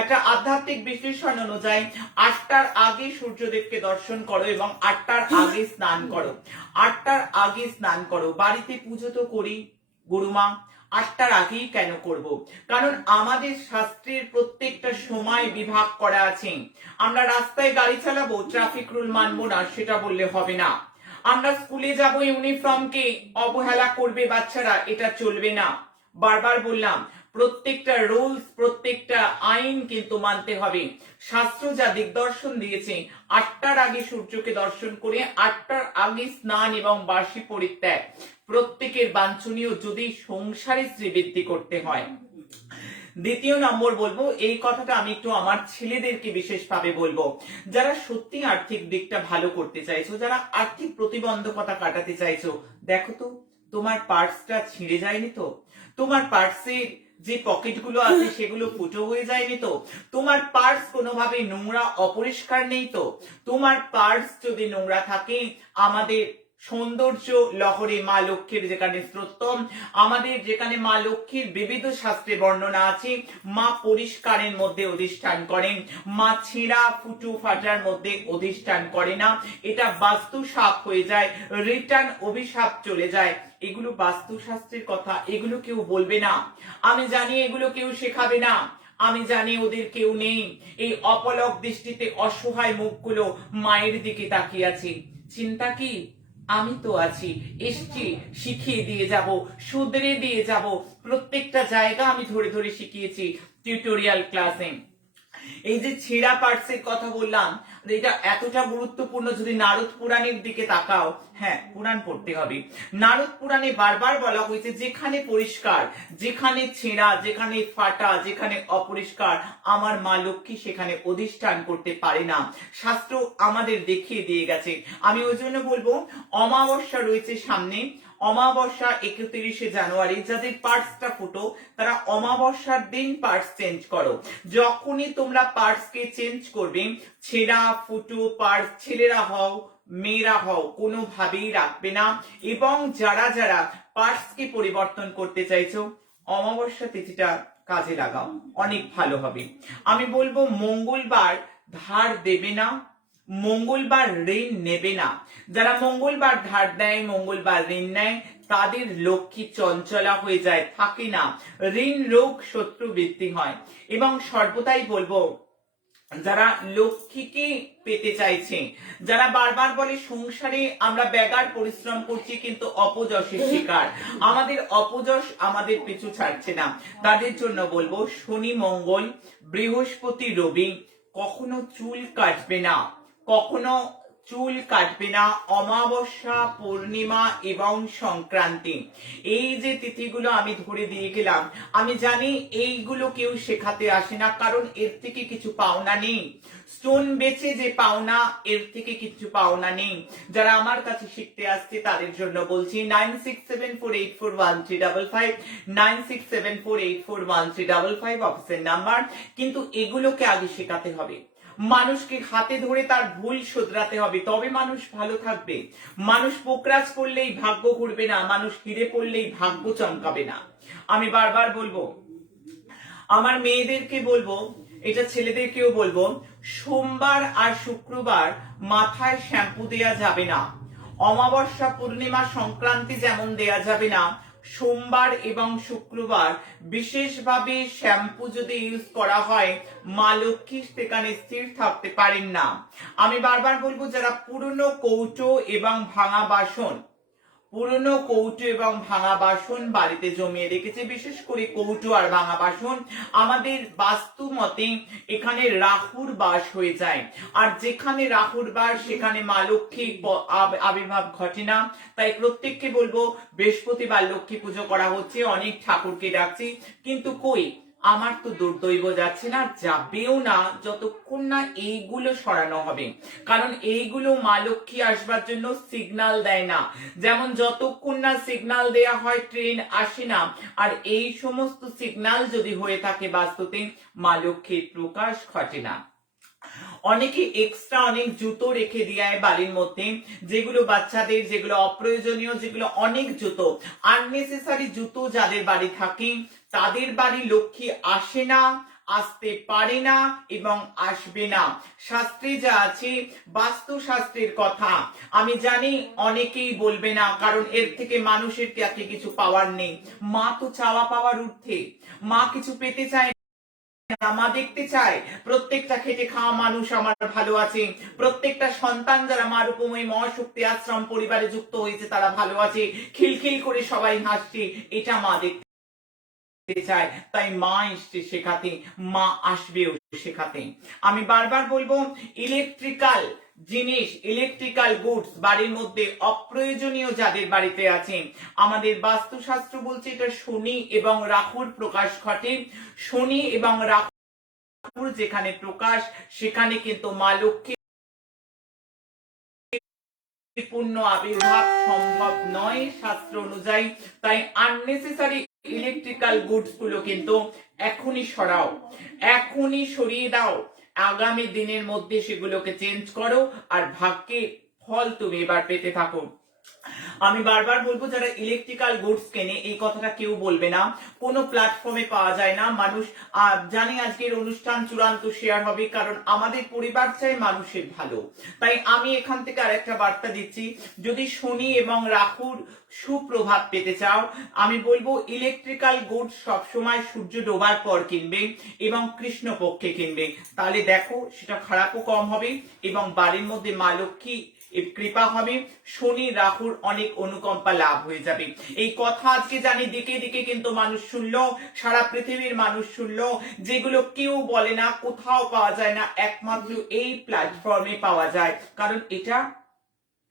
একটা আধ্যাত্মিক বিশ্লেষণ অনুযায়ী 8টার আগে সূর্যদেবকে দর্শন করো এবং 8টার আগে স্নান করো। 8টার আগে স্নান করো। বাড়িতে পুজো তো করি গুরুমা, 8টার আগেই কেন করব? কারণ আমাদের শাস্ত্রের প্রত্যেকটা সময় বিভাগ করা আছে। আমরা রাস্তায় গাড়ি চালাবো, ট্রাফিক রুল মানবো না সেটা বললে হবে না। আমরা স্কুলে যাব, ইউনিফর্মকে অবহেলা করবে বাচ্চারা, এটা চলবে না। বারবার বললাম প্রত্যেকটা রুলস, প্রত্যেকটা আইন কিন্তু মানতে হবে। শাস্ত্র যা দিগদর্শন দিয়েছে, 8টার আগে সূর্যকে দর্শন করে 8টার আগে স্নান এবং বাসি পরিত্যাগ প্রত্যেকের বাঞ্ছনীয়, যদি সংসারে শ্রীবৃদ্ধি করতে হয়। দ্বিতীয় নম্বর বলবো, এই কথাটা আমি একটু আমার ছেলেদেরকে বিশেষভাবে বলবো, যারা সত্যি আর্থিক দিকটা ভালো করতে চাইছো, যারা আর্থিক প্রতিবন্ধকতা কাটাতে চাইছো, দেখো তো তোমার পার্সটা ছিঁড়ে যায়নি তো? তোমার পার্সের যে পকেটগুলো আছে সেগুলো ফুটো হয়ে যায়নি তো? তোমার পার্স কোনোভাবে নোংরা অপরিষ্কার নেই তো? তোমার পার্স যদি নোংরা থাকে, আমাদের সৌন্দর্য লহরে মা লক্ষ্মীর যেখানে স্তোত্রম, আমাদের যেখানে মা লক্ষ্মীর বিবিধ শাস্ত্রে বর্ণনা আছে, মা পরিষ্কারের মধ্যে অধিষ্ঠান করেন, মা ছেঁড়া ফুটু ফাটার মধ্যে অধিষ্ঠান করে না। এটা বাস্তু শাপ হয়ে যায়, রিটার্ন অভিশাপ চলে যায়। এগুলো বাস্তুশাস্ত্রের কথা, এগুলো কেউ বলবে না। আমি জানি এগুলো কেউ শেখাবে না। আমি জানি ওদের কেউ নেই। এই অপলক দৃষ্টিতে অসহায় মুখগুলো মায়ের দিকে তাকিয়ে আছে। চিন্তা কি? আমি তো আছি, এসছি, শিখিয়ে দিয়ে যাব, শুধরে দিয়ে যাব। প্রত্যেকটা জায়গা আমি ধরে ধরে শিখিয়েছি টিউটোরিয়াল ক্লাসে। এই যে ছেঁড়া পার্টসের কথা বললাম, এটা এতটা গুরুত্বপূর্ণ। যদি নারদ পুরাণের দিকে তাকাও, হ্যাঁ পুরাণ পড়তে হবে। নারদ পুরাণে বারবার বলা হয়েছে যেখানে পরিষ্কার, যেখানে ছেঁড়া, যেখানে ফাটা, যেখানে অপরিষ্কার, আমার মা লক্ষ্মী সেখানে অধিষ্ঠান করতে পারে না। শাস্ত্র আমাদের দেখিয়ে দিয়ে গেছে। আমি ওই জন্য বলবো, অমাবস্যা রয়েছে সামনে, অমাবস্যা 31শে জানুয়ারি, যাদের পার্টসটা ফুটো তারা অমাবস্যার দিন পার্টস চেঞ্জ করো। যখনই তোমরা পার্টসকে চেঞ্জ করবে, ছেঁড়া ফুটো পার্টস ছেলেরা হও মেয়েরা হও কোনোভাবেই রাখবে না। এবং যারা যারা পার্টসকে পরিবর্তন করতে চাইছো, অমাবস্যা তিথিটা কাজে লাগাও, অনেক ভালো হবে। আমি বলবো মঙ্গলবার ধার দেবে না, মঙ্গলবার ঋণ নেবে না। যারা মঙ্গলবার ধার দেয়, মঙ্গলবার ঋণ নেয়, তাদের লক্ষ্মী চঞ্চলা হয়ে যায়, থাকে না। ঋণ রোগ শত্রু বৃদ্ধি হয়। এবং সর্বদাই বলবো, যারা লক্ষ্মীকে পেতে চাইছে, যারা বারবার বলে সংসারে আমরা ব্যাগার পরিশ্রম করছি কিন্তু অপযশের শিকার, আমাদের অপযশ আমাদের পিছু ছাড়ছে না, তাদের জন্য বলবো শনি মঙ্গল বৃহস্পতি রবি কখনো চুল কাটবে না, কখনো চুল কাটবে না। অমাবস্যা পূর্ণিমা এবং সংক্রান্তি, এই যে তিথিগুলো আমি ধরে দিয়ে গেলাম, আমি জানি এইগুলো কেউ শেখাতে আসে না, কারণ এর থেকে কিছু পাওনা নেই। স্টোন বেচে যে পাওনা, এর থেকে কিছু পাওনা নেই। যারা আমার কাছে শিখতে আসছে তাদের জন্য বলছি 9674841355, 9674841355 অফিসের নাম্বার। কিন্তু এগুলোকে আগে শেখাতে হবে, মানুষকে হাতে ধরে তার ভুল শোধরাতে হবে, তবে মানুষ ভালো থাকবে। মানুষ পোকরাজ করলেই ভাগ্য ঘুরবে না, মানুষ হিরে পড়লেই ভাগ্য চমকাবে না। আমি বারবার বলবো, আমার মেয়েদেরকে বলবো, এটা ছেলেদেরকেও বলবো, সোমবার আর শুক্রবার মাথায় শ্যাম্পু দেয়া যাবে না। অমাবস্যা পূর্ণিমা সংক্রান্তি যেমন দেয়া যাবে না, সোমবার এবং শুক্রবার বিশেষভাবে শ্যাম্পু যদি ইউজ করা হয়, মা লক্ষ্মী সেখানে স্থির থাকতে পারেন না। আমি বারবার বলবো, যারা পুরনো কৌটো এবং ভাঙা বাসন, পুরনো কৌটো এবং ভাঙা বাসন বাড়িতে জমিয়ে রেখেছে, বিশেষ করে কৌটো আর ভাঙা বাসন, আমাদের বাস্তু মতে এখানে রাহুর বাস হয়ে যায়। আর যেখানে রাহুর বাস সেখানে মা লক্ষ্মীর আবির্ভাব ঘটে না। তাই প্রত্যেককে বলবো, বৃহস্পতিবার লক্ষ্মী পুজো করা হচ্ছে, অনেক ঠাকুরকে ডাকছি, কিন্তু কই আমার তো দুর্দৈব যাচ্ছে না, যাবেও না যতক্ষণ না এইগুলো সরানো হবে। কারণ এইগুলো মা লক্ষ্মী আসবার জন্য সিগন্যাল দেয় না। যেমন যতক্ষণ না সিগন্যাল দেয়া হয় ট্রেন আসে না। আর এই সমস্ত সিগন্যাল যদি হয়ে থাকে বাস্তুতে, মা লক্ষ্মীর প্রকাশ ঘটে না। অনেকে এক্সট্রা অনেক জুতো রেখে দেয় বাড়ির মধ্যে, যেগুলো বাচ্চাদের, যেগুলো অপ্রয়োজনীয়, যেগুলো অনেক জুতো, আননেসেসারি জুতো যাদের বাড়ি থাকে, তাদের বাড়ি লক্ষ্মী আসে না, আসতে পারে না এবং আসবে না। শাস্ত্রে যা আছে, বাস্তু শাস্ত্রের কথা আমি জানি অনেকেই বলবে না, কারণ এর থেকে মানুষের কাছে কিছু পাওয়ার নেই। মা তো চাওয়া পাওয়ার ঊর্ধ্বে, মা কিছু পেতে চায়, মা দেখতে চায় প্রত্যেকটা খেটে খাওয়া মানুষ আমার ভালো আছে, প্রত্যেকটা সন্তান যারা মা রূপময়ী মহাশক্তি আশ্রম পরিবারে যুক্ত হয়েছে তারা ভালো আছে, খিলখিল করে সবাই হাসছে, এটা মা দেখতে চায়। তাই মা এসছে শেখাতে, মা আসবেও শেখাতে। আমি বারবার বলবো, ইলেকট্রিক্যাল জিনিস, ইলেকট্রিক্যাল গুডস বাড়ির মধ্যে অপ্রয়োজনীয় যাদের বাড়িতে আছে, আমাদের বাস্তুশাস্ত্র বলছে এটা শনি এবং রাহুর প্রকাশ ঘটে। শনি এবং রাহুর যেখানে প্রকাশ, সেখানে কিন্তু মা লক্ষ্মী পূর্ণ আবির্ভাব সম্ভব নয় শাস্ত্র অনুযায়ী। তাই আননেসেসারি ইলেকট্রিক্যাল গুডস গুলো কিন্তু এখনই সরাও, এখনই সরিয়ে দাও। আগামী দিনের মধ্যে সেগুলোকে চেঞ্জ করো, আর ভাগ্যে ফল তুমি এবার পেতে থাকো। আমি বারবার বলবো, যারা ইলেকট্রিক্যাল গুডস কেনে, এই কথাটা কেউ বলবে না, কোনো প্ল্যাটফর্মে পাওয়া যায় না। মানুষ জানি আজকের অনুষ্ঠান চূড়ান্ত শেয়ার হবে, কারণ আমাদের পরিবার চাই মানুষের ভালো। তাই আমি এখান থেকে আরেকটা বার্তা দিচ্ছি, যদি শনি এবং রাহুর সুপ্রভাব পেতে চাও, আমি বলবো ইলেকট্রিক্যাল গুডস সবসময় সূর্য ডোবার পর কিনবে এবং কৃষ্ণপক্ষে কিনবে, তাহলে দেখো সেটা খারাপও কম হবে এবং বাড়ির মধ্যে মা লক্ষ্মী কৃপা হবে, শনি রাহুর অনেক অনুকম্পা লাভ হয়ে যাবে। এই কথা আজকে জানি দিকে দিকে কিন্তু মানুষ শুনলো, সারা পৃথিবীর মানুষ শুনলো, যেগুলো কেউ বলে না, কোথাও পাওয়া যায় না, একমাত্র এই প্ল্যাটফর্মে পাওয়া যায়। কারণ এটা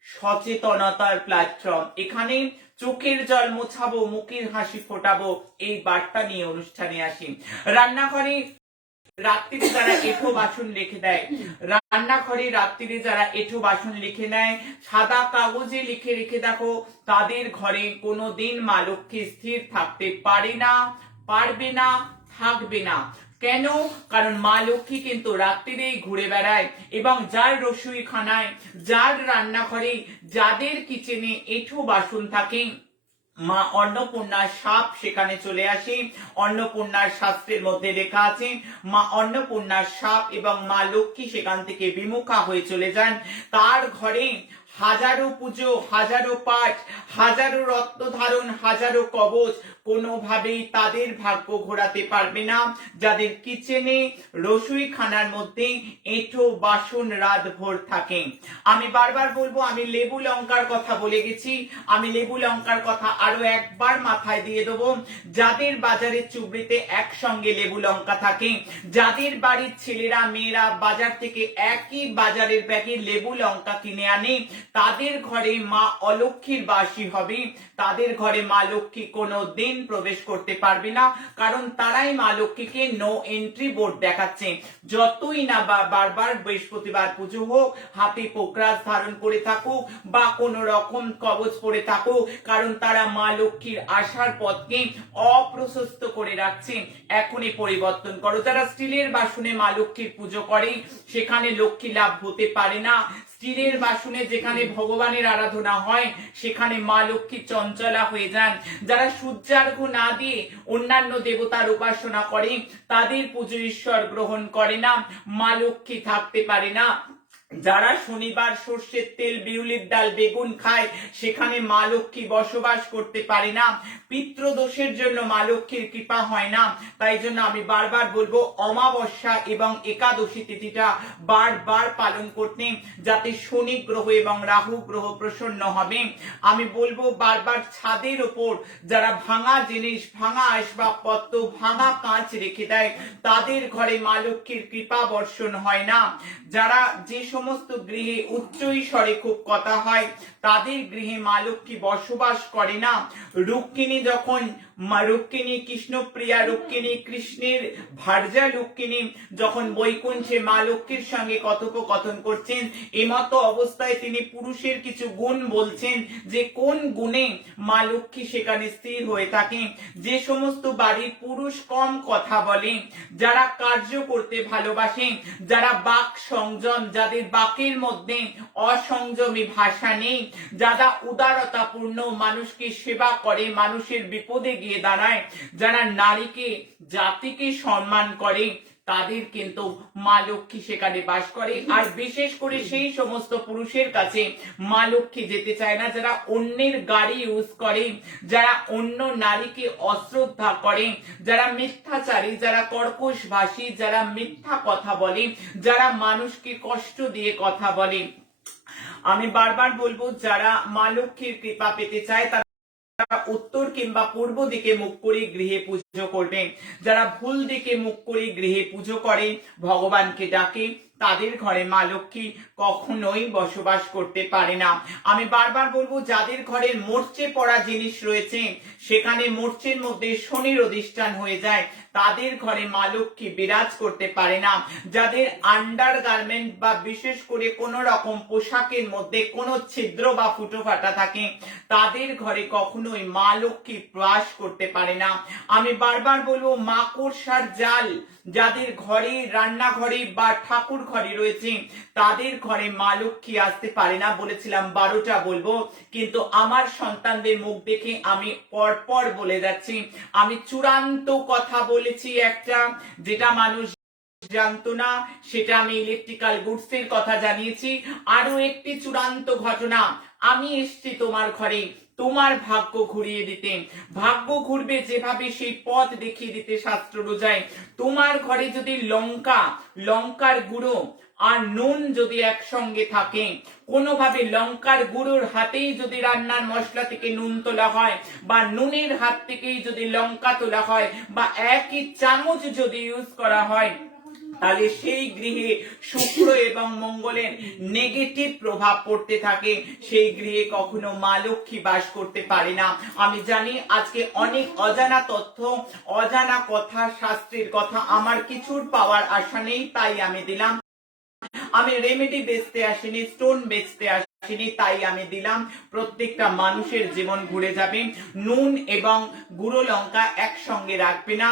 সচেতনতার প্ল্যাটফর্ম। এখানে চোখের জল মোছাবো, মুখের হাসি ফোটাবো, এই বার্তা নিয়ে অনুষ্ঠানে আসি। রান্নাঘরে রাত্রিরে যারা এঁঠো বাসন রেখে দেয়, রান্নাঘরে রাত্রিরে যারা এঁঠো বাসন লিখে নেয়, সাদা কাগজে লিখে রেখে দেখো, তাদের ঘরে কোনোদিন মা লক্ষ্মী স্থির থাকতে পারে না, পারবে না, থাকবে না। কেন? কারণ মা লক্ষ্মী কিন্তু রাত্রিরেই ঘুরে বেড়ায় এবং যার রসুই খানায়, যার রান্নাঘরে, যাদের কিচেনে এঁঠো বাসন থাকে, মা অন্নপূর্ণার সাপ সেখানে চলে আসে। অন্নপূর্ণার শাস্ত্রের মধ্যে লেখা আছে, মা অন্নপূর্ণার সাপ এবং মা লক্ষ্মী সেখান থেকে বিমুখা হয়ে চলে যান। তার ঘরে হাজারো পুজো, হাজারো পাঠ, হাজারো রত্ন ধারণ, হাজারো কবচ, কোনোভাবেই তাদের ভাগ্য ঘোরাতে পারবে না যাদের কিচেনে, রসুই খানার মধ্যে এঁঠো বাসন রাত ভোর থাকে। আমি বারবার বলবো, আমি লেবু লঙ্কার কথা বলে গেছি, আমি লেবু লঙ্কার কথা আরো একবার মাথায় দিয়ে দেবো। যাদের বাজারের চুবড়িতে একসঙ্গে লেবু লঙ্কা থাকে, যাদের বাড়ির ছেলেরা মেয়েরা বাজার থেকে একই বাজারের ব্যাগে লেবু লঙ্কা কিনে আনে, তাদের ঘরে মা অলক্ষ্মীর বাসী হবে, তাদের ঘরে মা লক্ষ্মী কোনো দিন প্রবেশ করতে পারবে না, কারণ তারাই মা লক্ষ্মীকে নো এন্ট্রি বোর্ড দেখাচ্ছে। যতই না বারবার বৃহস্পতিবার পুজো হোক, হাতে পোকরাজ ধারণ করে থাকুক বা কোন রকম কবচ পরে থাকুক, কারণ তারা মা লক্ষ্মীর আসার পথকে অপ্রশস্ত করে রাখছে। এখনই পরিবর্তন করো। যারা স্টিলের বাসনে মা লক্ষ্মীর পুজো করে, সেখানে লক্ষ্মী লাভ হতে পারে না। স্টিলের বাসনে যেখানে ভগবানের আরাধনা হয়, সেখানে মা লক্ষ্মী চঞ্চলা হয়ে যান। যারা সূর্যার্ঘ্য না দিয়ে অন্যান্য দেবতার উপাসনা করে, তাদের পুজো ঈশ্বর গ্রহণ করে না, মা লক্ষ্মী থাকতে পারে না। যারা শনিবার সর্ষের তেল, বিউলির ডাল, বেগুন খায়, সেখানে মা লক্ষ্মী বসবাস করতে পারে না। পিতৃদোষের জন্য মা লক্ষ্মীর কৃপা হয় না। তাই জন্য আমি বারবার বলবো, অমাবস্যা এবং একাদশী তিথিটা বারবার পালন করতে, যাতে শনি গ্রহ এবং রাহু গ্রহ প্রসন্ন হবে। আমি বলবো বারবার, ছাদের ওপর যারা ভাঙা জিনিস, ভাঙা আসবাবপত্র, ভাঙা কাঁচ রেখে দেয়, তাদের ঘরে মা লক্ষ্মীর কৃপা বর্ষণ হয় না। যারা যে সমস্ত গৃহে উচ্চ স্বরে খুব কথা হয়, তাদের গৃহে মা লক্ষ্মী বসবাস করে না। রুক্মিণী যখন মা রুক্মিণী, কৃষ্ণপ্রিয়া রুক্মিণী, কৃষ্ণের ভার্যা রুক্মিণী যখন বৈকুণ্ঠে মা লক্ষ্মীর সঙ্গে কথোপকথন করছেন, এমতো অবস্থায় তিনি পুরুষের কিছু গুণ বলছেন, যে কোন গুণে মা লক্ষ্মী সেখানে স্থির হয়ে থাকে। যে সমস্ত বাড়ির পুরুষ কম কথা বলে, যারা কার্য করতে ভালোবাসে, যারা বাক সংযম, যাদের বাকের মধ্যে অসংযমী ভাষা নেই, যারা উদারতাপূর্ণ, মানুষকে সেবা করে, মানুষের বিপদে গিয়ে দাঁড়ায়, যারা নারীকে, জাতিকে সম্মান করে, তাদের কিন্তু মা লক্ষ্মী সেখানে বাস করে। আর বিশেষ করে সেই সমস্ত পুরুষের কাছে মা লক্ষ্মী যেতে চায় না, যারা অন্যের গাড়ি ইউজ করে, যারা অন্য নারীকে অশ্রদ্ধা করে, যারা মিথ্যাচারী, যারা কর্কশভাষী, যারা মিথ্যা কথা বলে, যারা মানুষকে কষ্ট দিয়ে কথা বলে। আমি বারবার বলবো, যারা মা লক্ষ্মীর কৃপা পেতে চায় তারা উত্তর কিংবা পূর্ব দিকে মুখ করে গৃহে পুজো করবে। যারা ভুল দিকে মুখ করে গৃহে পুজো করে, ভগবানকে ডাকে, তাদের ঘরে মা লক্ষ্মী কখনোই বসবাস করতে পারে না। আমি বারবার বলবো, যাদের ঘরের মরচে পড়া জিনিস রয়েছে, সেখানে মরচের মধ্যে শনির অধিষ্ঠান হয়ে যায়, তাদের ঘরে মা লক্ষ্মী বিরাজ করতে পারে না। যাদের আন্ডার গার্মেন্ট বা বিশেষ করে কোন রকম পোশাকের মধ্যে কোনো ছিদ্র বা ফুটো ফাটা থাকে, তাদের ঘরে কখনোই মা লক্ষ্মী প্রবেশ করতে পারে না। আমি বারবার বলবো, মাকড়সার জাল যাদের ঘরে, রান্নাঘরে বা ঠাকুর ঘরে রয়েছে, তাদের ঘরে মা লক্ষ্মী আসতে পারে না। বলেছিলাম 12টা বলবো, কিন্তু আমার সন্তানদের মুখ দেখে আমি পরপর বলে যাচ্ছি। আমি চূড়ান্ত কথা বলেছি একটা, যেটা মানুষ জানতো না, সেটা আমি ইলেকট্রিক্যাল গুডস এর কথা জানিয়েছি। আরো একটি চূড়ান্ত ঘটনা, আমি এসছি তোমার ঘরে তোমার ভাগ্য ঘুরিয়ে দিতে। ভাগ্য ঘুরবে যেভাবে সেই পথ দেখিয়ে দিতে শাস্ত্র রোজায়। তোমার ঘরে যদি লঙ্কার গুঁড়ো আর নুন যদি একসঙ্গে থাকে, কোনোভাবে লঙ্কার গুঁড়োর হাতেই যদি রান্নার মশলা থেকে নুন তোলা হয়, বা নুনের হাত থেকেই যদি লঙ্কা তোলা হয়, বা একই চামচ যদি ইউজ করা হয়, তাহলে সেই গৃহে শুক্র এবং মঙ্গলের নেগেটিভ প্রভাব পড়তে থাকে। সেই গৃহে কখনো মা লক্ষ্মী বাস করতে পারে না। আমি জানি আজকে অনেক অজানা তথ্য, অজানা কথা, শাস্ত্রের কথা আমার কিছুর পাওয়ার আশা নেই, তাই আমি দিলাম। আমি রেমেডি বেচতে আসিনি, স্টোন বেচতে আসিনি, তাই আমি দিলাম। প্রত্যেকটা মানুষের জীবন ঘুরে যাবে। নুন এবং গুঁড়ো লঙ্কা একসঙ্গে রাখবে না,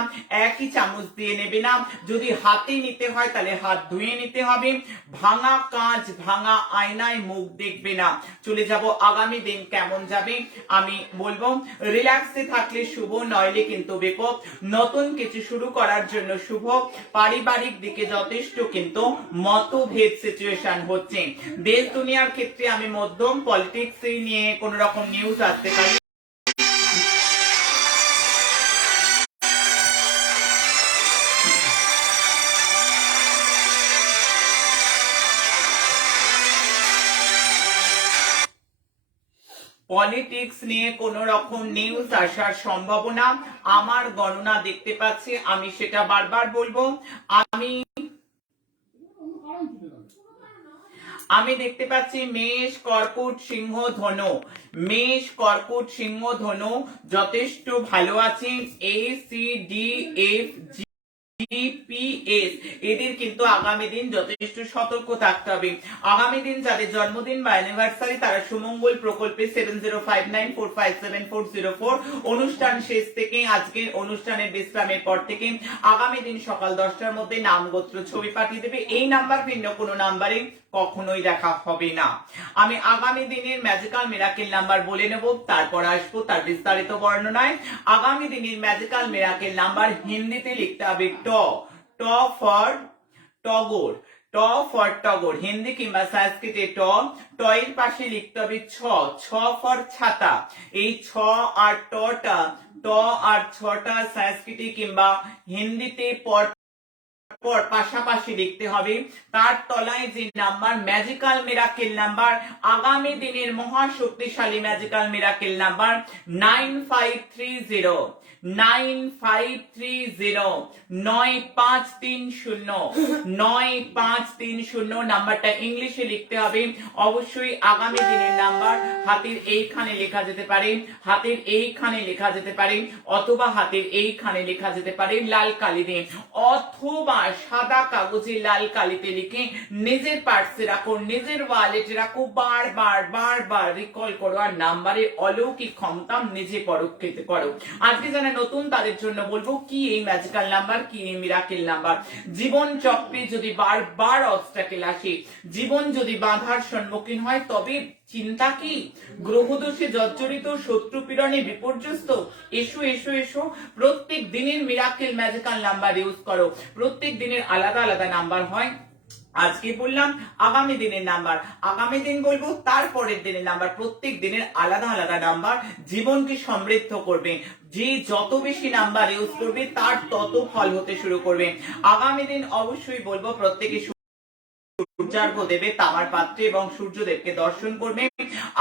একই চামচ দিয়ে নেবে না। যদি হাতে নিতে হয় তাহলে হাত ধুয়ে নিতে হবে। ভাঙা কাঁচ, ভাঙা আয়নায় মুখ দেখবে না। চলে যাব আগামী দিন কেমন যাবে আমি বলবো। রিল্যাক্সে থাকলে শুভ, নইলে কিন্তু বিপদ। নতুন কিছু শুরু করার জন্য শুভ। পারিবারিক দিকে যথেষ্ট কিন্তু মতভেদ সিচুয়েশন হচ্ছে। দেশ দুনিয়ার ক্ষেত্রে আমি মধ্যম, পলিটিক্স নিয়ে কোন রকম নিউজ আসতে পারি। পলিটিক্স নিয়ে কোন রকম নিউজ আসার সম্ভাবনা আমার গণনা দেখতে পাচ্ছি। আমি সেটা বারবার বলবো। আমি দেখতে পাচ্ছি মেষ, কর্কট, সিংহ, ধনু। মেষ, কর্কট, সিংহ, ধনু যথেষ্ট ভালো আছে। A C D F G GPS এদের কিন্তু আগামী দিন যথেষ্ট সতর্ক থাকতে হবে। আগামী দিন যাদের জন্মদিন বা অ্যানিভার্সারি, তারা সুমঙ্গল প্রকল্পে 7059457404 অনুষ্ঠান শেষ থেকে আজকের অনুষ্ঠানের বিশ্রামের পর থেকে আগামী দিন সকাল 10টার মধ্যে নাম, গোত্র, ছবি পাঠিয়ে দেবে। এই নাম্বার ভিন্ন কোনো নাম্বারে কখনোই দেখা হবে না। আমি আগামী দিনের ম্যাজিক্যাল মিরাকেল নাম্বার বলে নেব, তারপর আসবো তার বিস্তারিত বর্ণনায়। আগামী দিনের ম্যাজিক্যাল মিরাকেল নাম্বার হিন্দিতে লিখতে হবে ট ফর টগর, ট ফর টগর, হিন্দি কিংবা সংস্কৃতে ট। ট এর পাশে লিখতে হবে ছ ফর ছাতা। এই ছ আর টটা, ট আর ছটা সংস্কৃতি কিংবা হিন্দিতে পর পর পাশাপাশি লিখতে হবে তার তলায় যে নাম্বার ম্যাজিক্যাল মিরাকেল নাম্বার, আগামী দিনের মহাশক্তিশালী ম্যাজিক্যাল মিরাকেল নাম্বার 9530 9530 নাম্বারটা ইংলিশে লিখতে হবে। অবশ্যই আগামী দিনের নাম্বার হাতের এইখানে লেখা যেতে পারে, হাতের এইখানে লেখা যেতে পারে, অথবা হাতের এইখানে লেখা যেতে পারে লাল কালি দিয়ে, অথবা সাদা কাগজে লাল কালিতে লিখে নিজের পার্সে রাখো, নিজের ওয়ালেটে রাখো, বারবার রিকল করো আর নাম্বারের অলৌকিক ক্ষমতা নিজে পরীক্ষিত করো। আজকে যারা নতুন তাদের জন্য বলবো কি এই ম্যাজিক্যাল নাম্বার, কি এই মিরাকেল নাম্বার। জীবন চক্রে যদি বারবার অবস্ট্যাকেল আসে, জীবন যদি বাধার সম্মুখীন হয়, তবে চিন্তা কি? গ্রহদোষে জর্জরিত, শত্রু পীড়নে বিপর্যস্ত, এসো এসো এসো, প্রত্যেক দিনের মিরাকেল ম্যাজিক্যাল নাম্বার ইউজ করো। প্রত্যেক দিনের আলাদা আলাদা নাম্বার হয়। আজকে বললাম আগামী দিনের নাম্বার, আগামী দিন বলবো তারপরের দিনের নাম্বার, প্রত্যেক দিনের আলাদা আলাদা নাম্বার জীবনকে সমৃদ্ধ করবে। যে যত বেশি নাম্বার ইউজ করবে তার তত ফল হতে শুরু করবে। আগামী দিন অবশ্যই বলবো প্রত্যেকে সূর্যার্ঘ্য দেবে তামার পাত্রে এবং সূর্যদেবকে দর্শন করবে।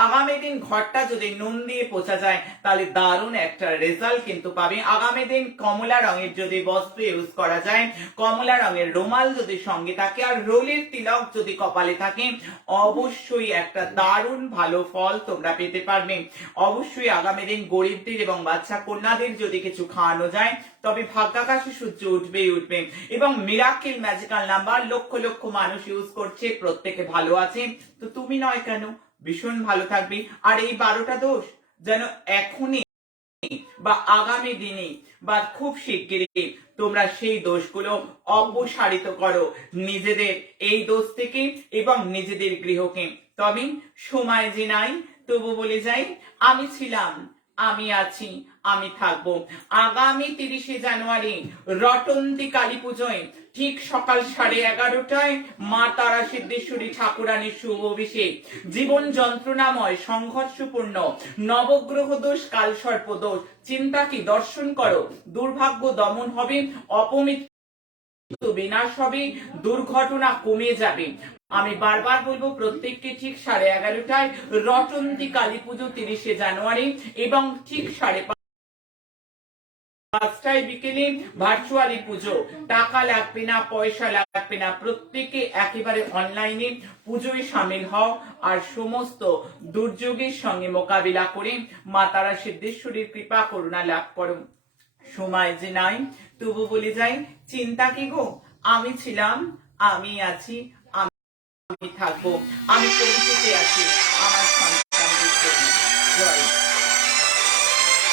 আগামী দিন ঘরটা যদি নুন দিয়ে পোছা যায় তাহলে দারুণ একটা রেজাল্ট কিন্তু পাবে। আগামী দিন কমলা রঙের যদি বস্ত্র ইউজ করা যায়, কমলা রঙের রুমাল যদি সঙ্গে থাকে আর রোলের তিলক যদি কপালে থাকে, অবশ্যই একটা দারুণ ভালো ফল তোমরা পেতে পারবে। অবশ্যই আগামী দিন গরিবদের এবং বাচ্চা কন্যাদের যদি কিছু খাওয়ানো যায় তবে ভাগ্যাকাশে সূর্য উঠবেই উঠবে। এবং miracle magical number lakh lakh মানুষ ইউজ করছে, প্রত্যেকে ভালো আছে, তো তুমি নয় কেন? ভীষণ ভালো থাকবে। আর এই 12টা দোষ যেন এখনই বা আগামী দিনে বা খুব শিগগিরই তোমরা সেই দোষগুলো অপসারিত করো নিজেদের এই দোষ থেকে এবং নিজেদের গৃহকে। তবে সময় যে নাই, তবু বলে যাই আমি ছিলাম, আমি আছি, আমি থাকবো। আগামী 30শে জানুয়ারি রটন্তী কালী পুজোয় ঠিক সকাল 11:30টায় মা তারা সিদ্ধেশ্বরী ঠাকুরানীর শুভ অভিষেক। জীবন যন্ত্রণাময়, সংঘর্ষপূর্ণ, নবগ্রহ দোষ, কালসর্প দোষ, চিন্তা কি দর্শন করো, দুর্ভাগ্য দমন হবে, অপমৃত্যু বিনাশ হবে, দুর্ঘটনা কমে যাবে। আমি বারবার বলবো প্রত্যেককে ঠিক 11:30টায় রটন্তী কালী পুজো 30শে জানুয়ারি এবং ঠিক 5:30টায় বিকেলে ভার্চুয়ালি পুজো। টাকা লাগবে না, পয়সা লাগবে না, প্রত্যেকে একেবারে অনলাইনে পুজোয় সামিল হও আর সমস্ত দুর্যোগের সঙ্গে মোকাবিলা করে মা তারা সিদ্ধেশ্বরীর কৃপা করুণা লাভ করো। সময় যে নাই, তবু বলে যাই চিন্তা কি গো, আমি ছিলাম, আমি আছি, আমি থাকবো, আমি পরিচিতে আছি, আমার